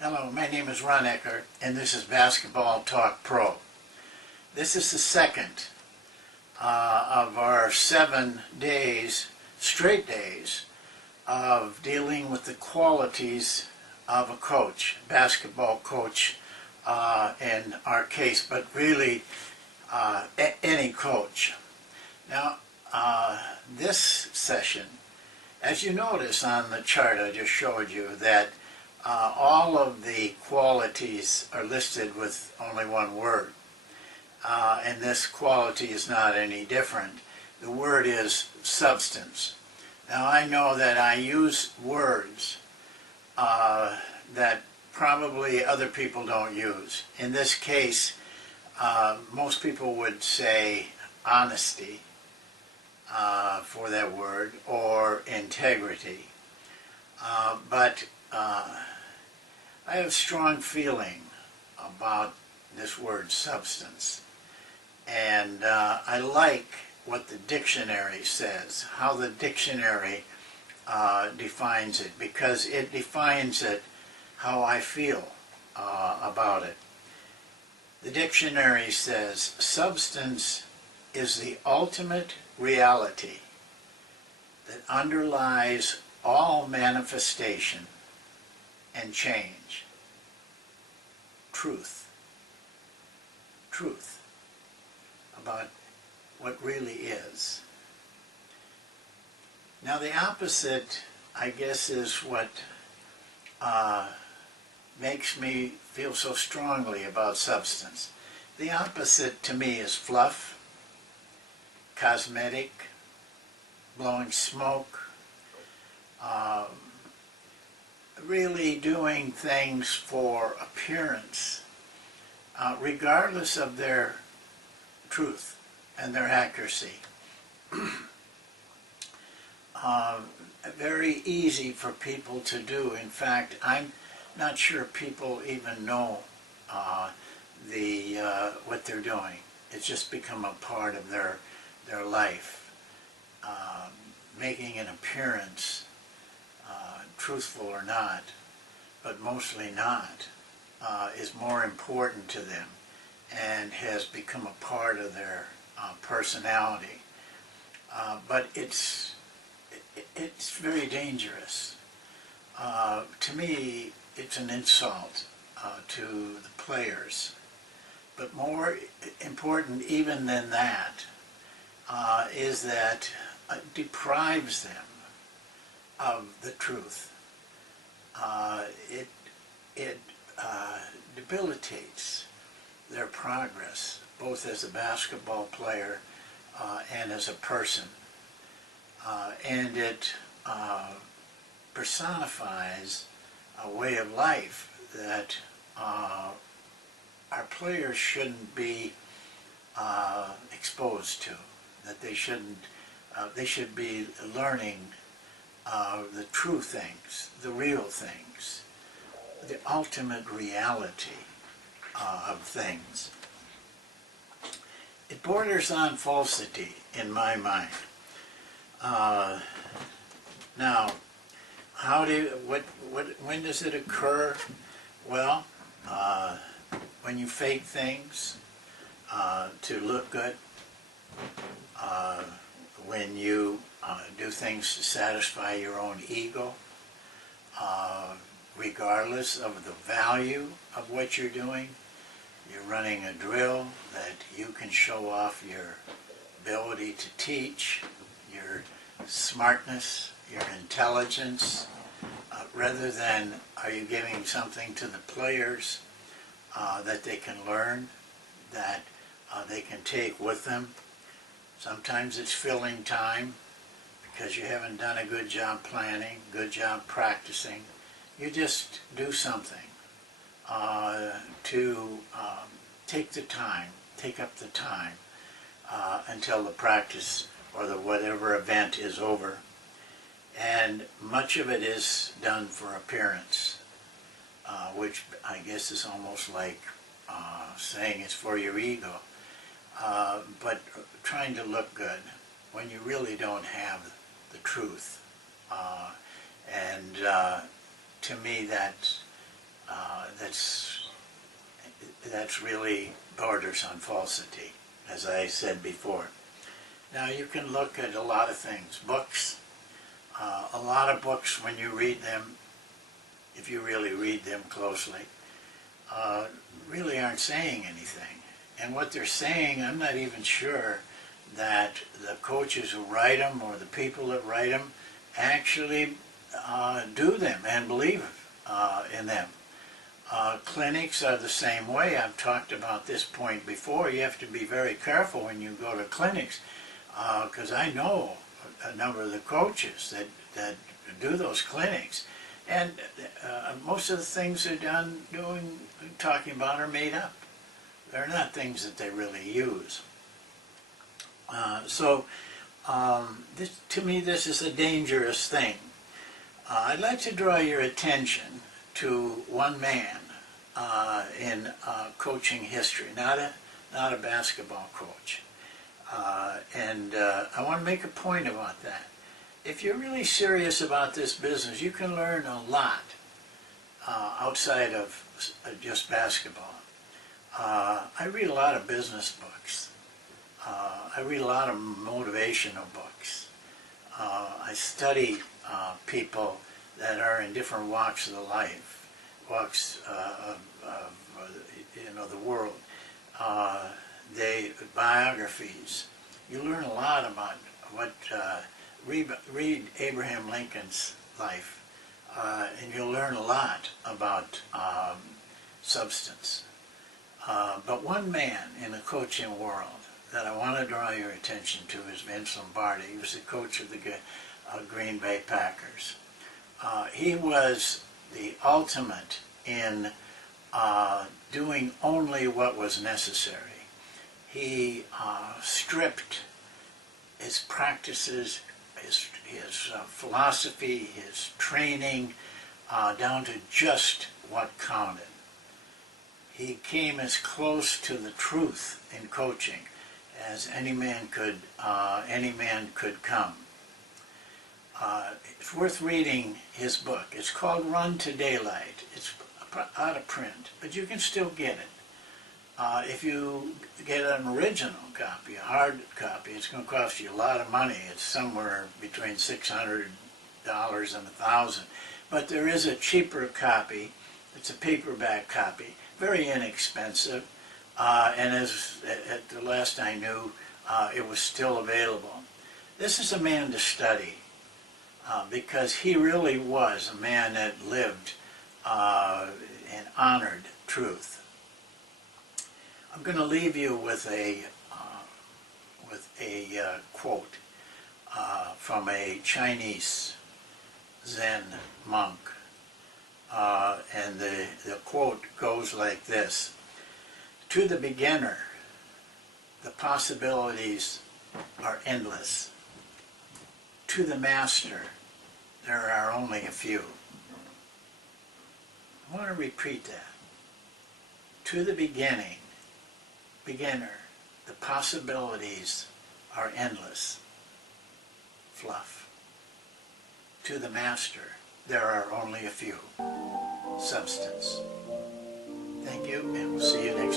Hello, my name is Ron Ekker, and this is Basketball Talk Pro. This is the second of our 7 days, straight days, of dealing with the qualities of a coach, basketball coach in our case, but really any coach. Now, this session, as you notice on the chart I just showed you, that all of the qualities are listed with only one word. And this quality is not any different. The word is substance. Now I know that I use words that probably other people don't use. In this case, most people would say honesty for that word, or integrity. But I have a strong feeling about this word substance, and I like what the dictionary says, how the dictionary defines it, because it defines it how I feel about it. The dictionary says substance is the ultimate reality that underlies all manifestation and change. Truth about what really is. Now the opposite, I guess, is what makes me feel so strongly about substance. The opposite to me is fluff, cosmetic, blowing smoke, really doing things for appearance, regardless of their truth and their accuracy. Very easy for people to do. In fact, I'm not sure people even know what they're doing. It's just become a part of their life. Making an appearance, truthful or not, but mostly not, is more important to them and has become a part of their personality. But it's very dangerous. To me, it's an insult to the players. But more important even than that is that it deprives them of the truth. It debilitates their progress, both as a basketball player and as a person. And it personifies a way of life that our players shouldn't be exposed to, that they shouldn't. They should be learning the true things, the real things, the ultimate reality of things. It borders on falsity in my mind. Now, when does it occur? Well, when you fake things to look good, when you do things to satisfy your own ego, regardless of the value of what you're doing. You're running a drill that you can show off your ability to teach, your smartness, your intelligence, rather than are you giving something to the players that they can learn, that they can take with them. Sometimes it's filling time because you haven't done a good job planning, good job practicing. You just do something to take up the time until the practice or the whatever event is over. And much of it is done for appearance, which I guess is almost like saying it's for your ego. But trying to look good when you really don't have the truth. And to me, that's that's really borders on falsity, as I said before. Now you can look at a lot of things. Books, a lot of books when you read them, if you really read them closely, really aren't saying anything. And what they're saying, I'm not even sure that the coaches who write them or the people that write them actually do them and believe in them. Clinics are the same way. I've talked about this point before. You have to be very careful when you go to clinics, because I know a number of the coaches that do those clinics, and most of the things they're talking about are made up. They're not things that they really use. To me, this is a dangerous thing. I'd like to draw your attention to one man in coaching history, not a basketball coach. And I want to make a point about that. If you're really serious about this business, you can learn a lot outside of just basketball. I read a lot of business books. I read a lot of motivational books. I study people that are in different walks of the life, walks of the world. Biographies. You learn a lot about what. Read Abraham Lincoln's life, and you'll learn a lot about substance. But one man in the coaching world that I want to draw your attention to is Vince Lombardi. He was the coach of the Green Bay Packers. He was the ultimate in doing only what was necessary. He stripped his practices, his philosophy, his training, down to just what counted. He came as close to the truth in coaching as any man could come. It's worth reading his book. It's called Run to Daylight. It's out of print, but you can still get it. If you get an original copy, a hard copy, it's going to cost you a lot of money. It's somewhere between $600 and $1,000. But there is a cheaper copy. It's a paperback copy, very inexpensive. And at the last I knew, it was still available. This is a man to study because he really was a man that lived and honored truth. I'm going to leave you with a quote from a Chinese Zen monk, and the quote goes like this: "To the beginner, the possibilities are endless. To the master, there are only a few." I want to repeat that. To the beginner, the possibilities are endless. Fluff. To the master, there are only a few. Substance. Thank you, and we'll see you next time.